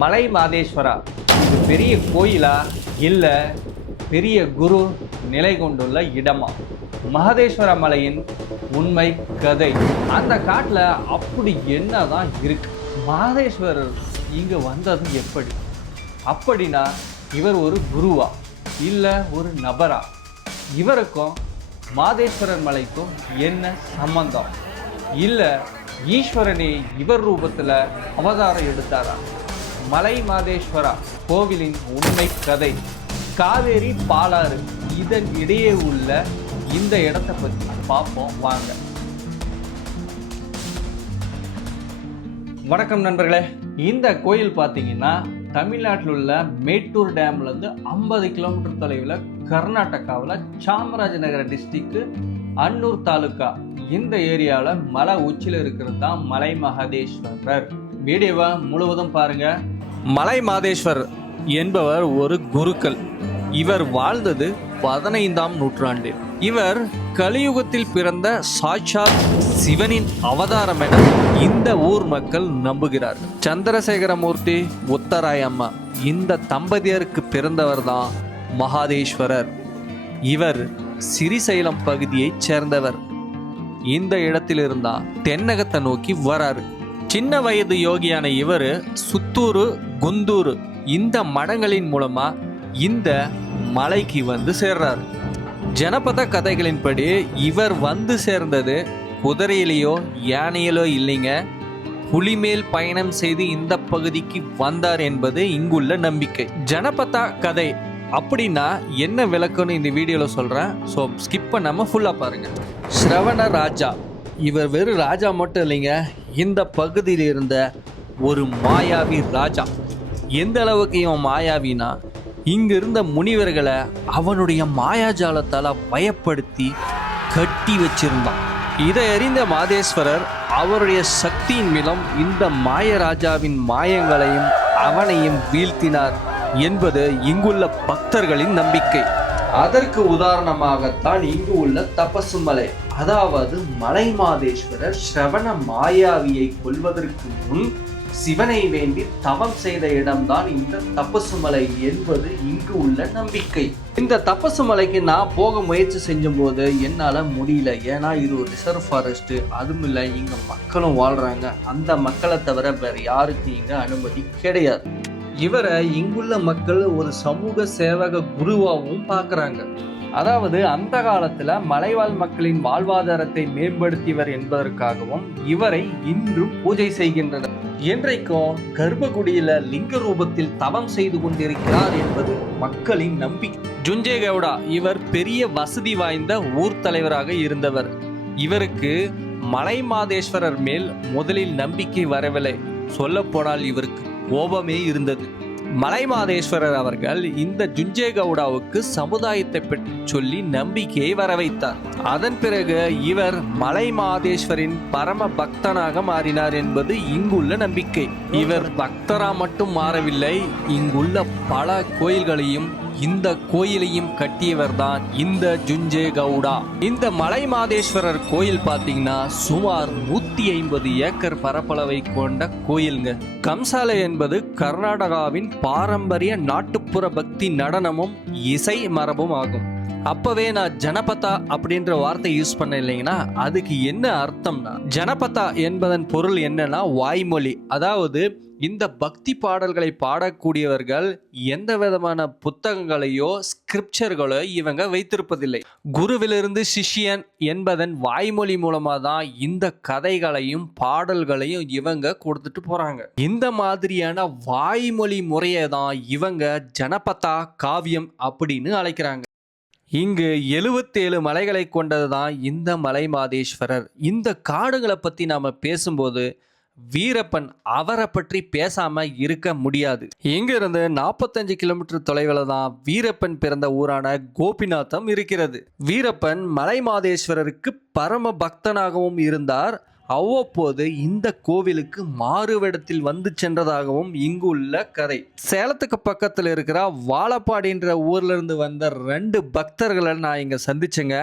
மலை மாதேஸ்வரா இது பெரிய கோயிலா இல்லை பெரிய குரு நிலை கொண்டுள்ள இடமா? மகதேஸ்வர மலையின் உண்மை கதை. அந்த காட்டில் அப்படி என்னதான் இருக்கு? மகதேஸ்வரர் இங்கே வந்தது எப்படி? அப்படின்னா இவர் ஒரு குருவா இல்லை ஒரு நபரா? இவருக்கும் மாதேஸ்வரர் மலைக்கும் என்ன சம்பந்தம்? இல்லை ஈஸ்வரனே இவர் ரூபத்தில் அவதாரம் எடுத்தாரா? மலை மாதேஸ்வரா கோவிலின் உண்மை கதை. காவேரி பாலாறு இதன் இடையே உள்ள இந்த இடத்தை பற்றி பார்ப்போம் வாங்க. வணக்கம் நண்பர்களே. இந்த கோயில் பார்த்தீங்கன்னா தமிழ்நாட்டில் உள்ள மேட்டூர் டேம்லேருந்து 50 கிலோமீட்டர் தொலைவில் கர்நாடகாவில் சாமராஜநகர டிஸ்ட்ரிக்ட் அன்னூர் தாலுக்கா இந்த ஏரியாவில் மலை உச்சியில் இருக்கிறது தான் மலை மகதேஸ்வரர். வீடியோவை முழுவதும் பாருங்க. மலை மாதேஸ்வரர் என்பவர் ஒரு குருக்கள். இவர் வாழ்ந்தது 15ஆம் நூற்றாண்டில். இவர் கலியுகத்தில் பிறந்த சாட்சாத் சிவனின் அவதாரம் என இந்த ஊர் மக்கள் நம்புகிறார். சந்திரசேகரமூர்த்தி உத்தராய் அம்மா இந்த தம்பதியருக்கு பிறந்தவர் தான் மகாதேஸ்வரர். இவர் சிறிசைலம் பகுதியைச் சேர்ந்தவர். இந்த இடத்திலிருந்தா தென்னகத்தை நோக்கி வராரு. சின்ன வயது யோகியான இவர் சுத்தூரு குந்தூரு இந்த மடங்களின் மூலமா இந்த மலைக்கு வந்து சேர்றாரு. ஜனபத கதைகளின்படி இவர் வந்து சேர்ந்தது குதிரையிலேயோ யானையிலோ இல்லைங்க, புலிமேல் பயணம் செய்து இந்த பகுதிக்கு வந்தார் என்பது இங்குள்ள நம்பிக்கை. ஜனபதா கதை அப்படின்னா என்ன விளக்குன்னு இந்த வீடியோவில் சொல்கிறேன். ஸோ ஸ்கிப் பண்ணாமல் ஃபுல்லாக பாருங்கள். ஸ்ரவண ராஜா இவர் வெறும் ராஜா மட்டும் இல்லைங்க, இந்த பகுதியில் இருந்த ஒரு மாயாவி ராஜா. எந்த அளவுக்கு இவன் மாயாவினா இங்க இருந்த முனிவர்களை அவனுடைய மாயாஜாலத்தால் பயப்படுத்தி கட்டி வச்சிருந்தான். இதை அறிந்த மாதேஸ்வரர் அவருடைய சக்தியின் மூலம் இந்த மாயராஜாவின் மாயங்களையும் அவனையும் வீழ்த்தினார் என்பது இங்குள்ள பக்தர்களின் நம்பிக்கை. அதற்கு உதாரணமாகத்தான் இங்கு உள்ள தபசு மலை, அதாவது மலை மாதேஸ்வரர் ஸ்ரவண மாயாவியை கொல்வதற்கு முன் சிவனை வேண்டி தவம் செய்த இடம்தான் இந்த தபசு மலை என்பது இங்கு உள்ள நம்பிக்கை. இந்த தபசு மலைக்கு நான் போக முயற்சி செஞ்சும் போது என்னால முடியல. ஏன்னா இது ஒரு ரிசர்வ் ஃபாரஸ்ட், அதுவும் இல்லை இங்க மக்களும் வாழ்றாங்க. அந்த மக்களை தவிர வேற யாருக்கு இங்க அனுமதி கிடையாது. இவரை இங்குள்ள மக்கள் ஒரு சமூக சேவக குருவாகவும் பார்க்குறாங்க. அதாவது அந்த காலத்துல மலைவாழ் மக்களின் வாழ்வாதாரத்தை மேம்படுத்தியவர் என்பதற்காகவும் இவரை இன்றும் பூஜை செய்கின்றனர். என்றைக்கும் கர்ப்பகுடியில லிங்க ரூபத்தில் தவம் செய்து கொண்டிருக்கிறார் என்பது மக்களின் நம்பிக்கை. ஜுஞ்சே கவுடா இவர் பெரிய வசதி வாய்ந்த ஊர் தலைவராக இருந்தவர். இவருக்கு மலை மாதேஸ்வரர் மேல் முதலில் நம்பிக்கை வரவில்லை, சொல்ல போனால் இவருக்கு கோபமே இருந்தது. மலை மாதேஸ்வரர் அவர்கள் இந்த ஜுஞ்சே கவுடாவுக்கு சமுதாயத்தை பற்றி சொல்லி நம்பிக்கையை வர வைத்தார். அதன் பிறகு இவர் மலை மாதேஸ்வரின் பரம பக்தனாக மாறினார் என்பது இங்குள்ள நம்பிக்கை. இவர் பக்தரா மட்டும் மாறவில்லை, இங்குள்ள பல கோயில்களையும் இந்த கோயிலையும் கட்டியவர் தான் இந்த ஜுஞ்சே கவுடா. இந்த மலை மாதேஸ்வரர் கோயில் பார்த்தீங்கன்னா சுமார் 150 ஏக்கர் பரப்பளவை கொண்ட கோயிலுங்க. கம்சாலை என்பது கர்நாடகாவின் பாரம்பரிய நாட்டுப்புற பக்தி நடனமும் இசை மரபும் ஆகும். அப்பவே நான் ஜனபதா அப்படின்ற வார்த்தை யூஸ் பண்ண இல்லைங்கன்னா அதுக்கு என்ன அர்த்தம்னா, ஜனபதா என்பதன் பொருள் என்னன்னா வாய்மொழி. அதாவது இந்த பக்தி பாடல்களை பாடக்கூடியவர்கள் எந்த விதமான புத்தகங்களையோ ஸ்கிரிப்சர்களோ இவங்க வைத்திருப்பதில்லை. குருவிலிருந்து சிஷ்யன் என்பதன் வாய்மொழி மூலமா தான் இந்த கதைகளையும் பாடல்களையும் இவங்க கொடுத்துட்டு போறாங்க. இந்த மாதிரியான வாய்மொழி முறையை தான் இவங்க ஜனபதா காவியம் அப்படின்னு அழைக்கிறாங்க. இங்கு 77 மலைகளை கொண்டது தான் இந்த மலை மாதேஸ்வரர். இந்த காடுகளை பற்றி நாம் பேசும்போது வீரப்பன் அவரை பற்றி பேசாம இருக்க முடியாது. இங்கிருந்து 45 கிலோமீட்டர் தொலைவில் தான் வீரப்பன் பிறந்த ஊரான கோபிநாத்தம் இருக்கிறது. வீரப்பன் மலை மாதேஸ்வரருக்கு பரம பக்தனாகவும் இருந்தார். அவ்வப்போது இந்த கோவிலுக்கு மாறுவேடத்தில் வந்து சென்றதாகவும் இங்கு உள்ள கதை. சேலத்துக்கு பக்கத்தில் இருக்கிற வாழப்பாடின்ற ஊர்ல இருந்து வந்த 2 பக்தர்களை நான் இங்க சந்திச்சேங்க.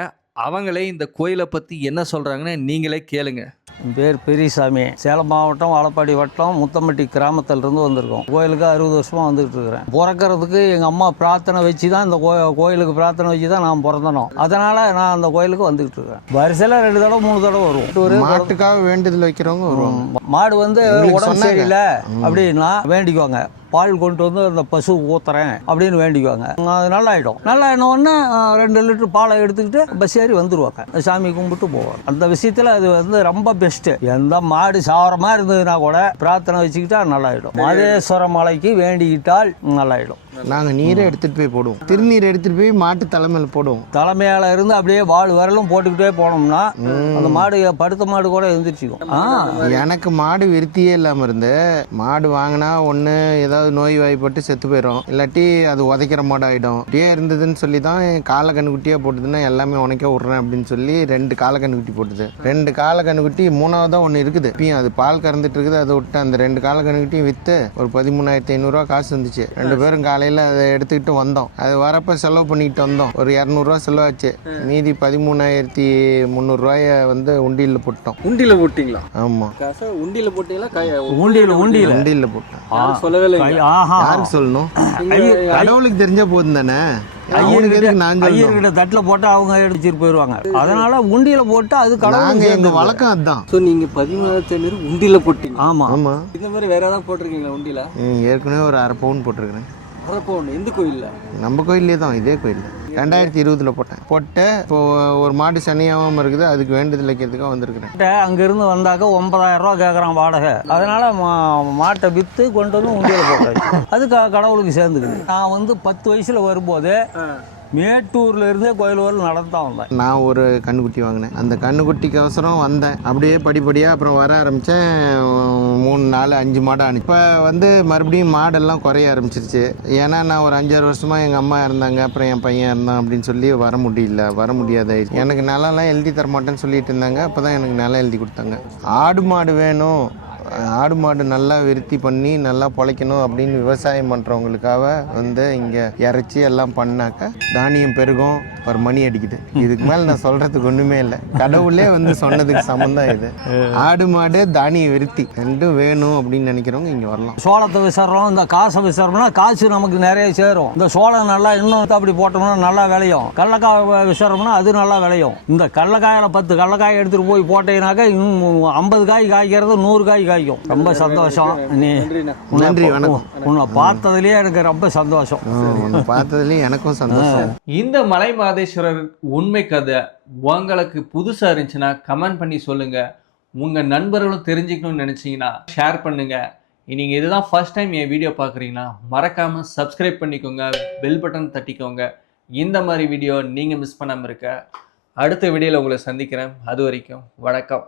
அவங்களே இந்த கோயிலை பற்றி என்ன சொல்கிறாங்கன்னு நீங்களே கேளுங்க. என் பேர் பெரியசாமி. சேலம் மாவட்டம் வாழப்பாடி வட்டம் முத்தம்பட்டி கிராமத்திலிருந்து வந்திருக்கோம். கோயிலுக்கு 60 வருஷமாக வந்துகிட்டு இருக்கிறேன். பிறக்கிறதுக்கு எங்கள் அம்மா பிரார்த்தனை வச்சு தான் இந்த கோயிலுக்கு பிரார்த்தனை வச்சு தான் நான் பிறந்தனோம். அதனால் நான் அந்த கோயிலுக்கு வந்துக்கிட்டு இருக்கிறேன். வரிசையில் 2 தடவை 3 தடவை வருவோம். மாட்டுக்காக வேண்டுதல் வைக்கிறவங்க வருவாங்க. மாடு வந்து உடம்பு சரியில்லை அப்படின்னா வேண்டிக்குவாங்க. பால் கொண்டு வந்து அந்த பசு ஊத்துறேன் அப்படின்னு வேண்டிக்குவாங்க. அது நல்லாயிடும். நல்லாயிடனோடனே 2 லிட்டர் பாலை எடுத்துக்கிட்டு பஸ் ஏறி வந்துருவாங்க. சாமி கும்பிட்டு போவாங்க. அந்த விஷயத்தில் அது வந்து ரொம்ப பெஸ்ட்டு. எந்த மாடு சாவரமாக இருந்ததுன்னா கூட பிரார்த்தனை வச்சுக்கிட்டா நல்லாயிடும். மாதேஸ்வர மலைக்கு வேண்டிக்கிட்டால் நல்லாயிடும். நாங்கள் நீரை எடுத்துகிட்டு போய் போடுவோம். திருநீர் எடுத்துகிட்டு போய் மாட்டு தலைமையில் போடுவோம். தலைமையால இருந்து அப்படியே வால் வரலும் போட்டுக்கிட்டே போனோம்னா அந்த மாடு படுத்த மாடு கூட எழுந்திரிச்சிக்கும். எனக்கு மாடு விருத்தியே இல்லாமல் இருந்து மாடு வாங்கினா ஒன்று ஏதாவது நோய் வாய்ப்பட்டு செத்து போயிடும், இல்லாட்டி அது உதைக்கிற மாடு ஆகிடும். அப்படியே இருந்ததுன்னு சொல்லி தான் காலை கண்ணுக்குட்டியாக போட்டுதுன்னா எல்லாமே உனக்கே விட்றேன் அப்படின்னு சொல்லி 2 காலை கண்ணுக்குட்டி போட்டுது. 2 காலை கண்ணுக்குட்டி 3ஆவதாக ஒன்று இருக்குது. இப்பயும் அது பால் கறந்துட்டு இருக்குது. அதை விட்டு அந்த 2 காலை கண்ணுக்குட்டியும் விற்று ஒரு 13,500 காசு வந்துச்சு. 2 பேரும் காலையில் அதை எடுத்துக்கிட்டு வந்தோம். அது வரப்போ செலவு பண்ணிக்கிட்டு வந்தோம். ஒரு 200 செலவாச்சு. மீதி 13,300 வந்து உண்டியில் போட்டோம். உண்டியில் போட்டிங்களா? ஆமாம். உண்டியில் போட்டீங்களா? உண்டியில் போட்டோம். யாருக்கு சொல்லணும்? கடவுளுக்கு தெரிஞ்சா போதும் தானே. ஐயர்கிட்ட தட்டில் போட்டு அவங்க எடுத்துட்டு போயிடுவாங்க. அதனால உண்டியில போட்டு அது கடவுள் எங்க வழக்கம் அதுதான். நீங்க 13,500 உண்டியில போட்டீங்க? ஆமா ஆமா. இந்த மாதிரி வேற ஏதாவது போட்டிருக்கீங்களா உண்டியில? ஏற்கனவே ஒரு 1/2 பவுன் போட்டிருக்கிறேன். 1/2 பவுன்? எந்த கோயில்ல? நம்ம கோயிலே தான். இதே கோயில் 2020 போட்டு இப்போ ஒரு மாடு சனியாகாம இருக்குது. அதுக்கு வேண்டுதல் வைக்கிறதுக்காக வந்திருக்கிறேன். அங்கிருந்து வந்தாக்க 9,000 ரூபா கேட்குறான் வாடகை. அதனால மாட்டை விற்று கொண்டு வந்து உண்டியில போட்டாச்சு. அது கடவுளுக்கு சேர்ந்துக்குது. நான் வந்து 10 வயசுல வரும்போது மேட்டூர்ல இருந்தே கோயில் வரலும் நடந்து தான் வந்தேன். நான் ஒரு கண்ணுக்குட்டி வாங்கினேன். அந்த கண்ணுக்குட்டிக்கு அவசரம் வந்தேன். அப்படியே படிப்படியாக அப்புறம் வர ஆரம்பித்தேன். 3, 4, 5 மாடு ஆனு. இப்போ வந்து மறுபடியும் மாடெல்லாம் குறைய ஆரம்பிச்சிருச்சு. ஏன்னா நான் ஒரு 5-6 வருஷமாக எங்கள் அம்மா இருந்தாங்க, அப்புறம் என் பையன் இருந்தான் அப்படின்னு சொல்லி வர முடியாதாயிடுச்சு. எனக்கு நிலம்லாம் எழுதி தரமாட்டேன்னு சொல்லிட்டு இருந்தாங்க. அப்போ தான் எனக்கு நிலம் எழுதி கொடுத்தாங்க. ஆடு மாடு வேணும், ஆடு மாடு நல்லா விருத்தி பண்ணி நல்லா பொழைக்கணும் அப்படின்னு விவசாயம் பண்ணுறவங்களுக்காக வந்து இங்கே இறைச்சி எல்லாம் பண்ணாக்க தானியம் பெருகும், ஒரு மணி அடிக்குது. இதுக்கு மேலே நான் சொல்கிறதுக்கு ஒன்றுமே இல்லை. கடவுளே வந்து சொன்னதுக்கு சம்மந்தம் இது. ஆடு மாடு தானிய விருத்தி 2 வேணும் அப்படின்னு நினைக்கிறவங்க இங்கே வரலாம். சோளத்தை விசாரம், இந்த காசை விசாரம்னா காசு நமக்கு நிறைய சேரும். இந்த சோளம் நல்லா இன்னும் அப்படி போட்டோம்னா நல்லா விளையும். கடலக்காய் விசாரம்னா அது நல்லா விளையும். இந்த கடலக்காயில் 10 கடலக்காய் எடுத்துகிட்டு போய் போட்டீங்கன்னாக்கா 50 காய் காய்க்கிறது 100 காய் காய்க்கும். ரொம்ப சந்தோஷம். நன்றி, வணக்கம். உன்னை பார்த்ததுலேயே எனக்கு ரொம்ப சந்தோஷம். பார்த்ததுலேயே எனக்கும் சந்தோஷம். இந்த மலை மாதேஸ்வரர் உண்மை கதை உங்களுக்கு புதுசாக இருந்துச்சுன்னா கமெண்ட் பண்ணி சொல்லுங்க. உங்க நண்பர்களும் தெரிஞ்சுக்கணும்னு நினைச்சீங்கன்னா ஷேர் பண்ணுங்க. நீங்கள் இதுதான் ஃபர்ஸ்ட் டைம் என் வீடியோ பார்க்குறீங்கன்னா மறக்காம சப்ஸ்கிரைப் பண்ணிக்கோங்க, பெல் பட்டன் தட்டிக்கோங்க. இந்த மாதிரி வீடியோ நீங்கள் மிஸ் பண்ணாமல் இருக்க. அடுத்த வீடியோவில் உங்களை சந்திக்கிறேன். அது வரைக்கும் வணக்கம்.